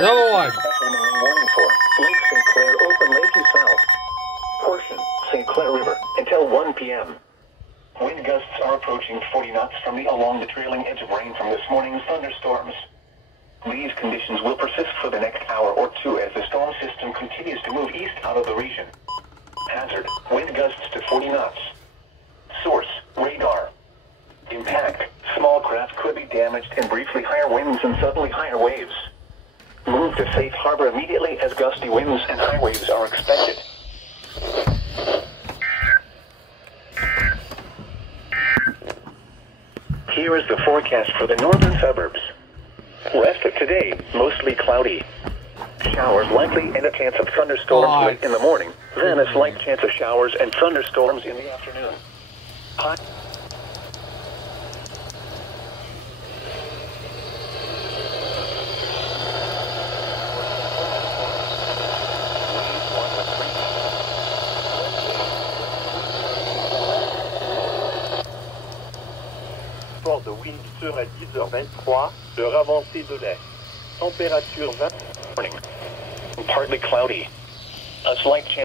Another one. Warning for Lake St. Clair open Lakeview South. Portion St. Clair River until 1 p.m. Wind gusts are approaching 40 knots along the trailing edge of rain from this morning's thunderstorms. These conditions will persist for the next hour or two as the storm system continues to move east out of the region. Hazard, wind gusts to 40 knots. Source, radar. Impact, small craft could be damaged and briefly higher winds and suddenly higher waves. Move to safe harbor immediately as gusty winds and high waves are expected. Here is the forecast for the northern suburbs. Rest of today, mostly cloudy. Showers likely and a chance of thunderstorms late in the morning. Then a slight chance of showers and thunderstorms in the afternoon. Hot. Port de Windsor à 10h23, heure avancée de l'Est. Température 20. Morning. Partly cloudy. A slight chance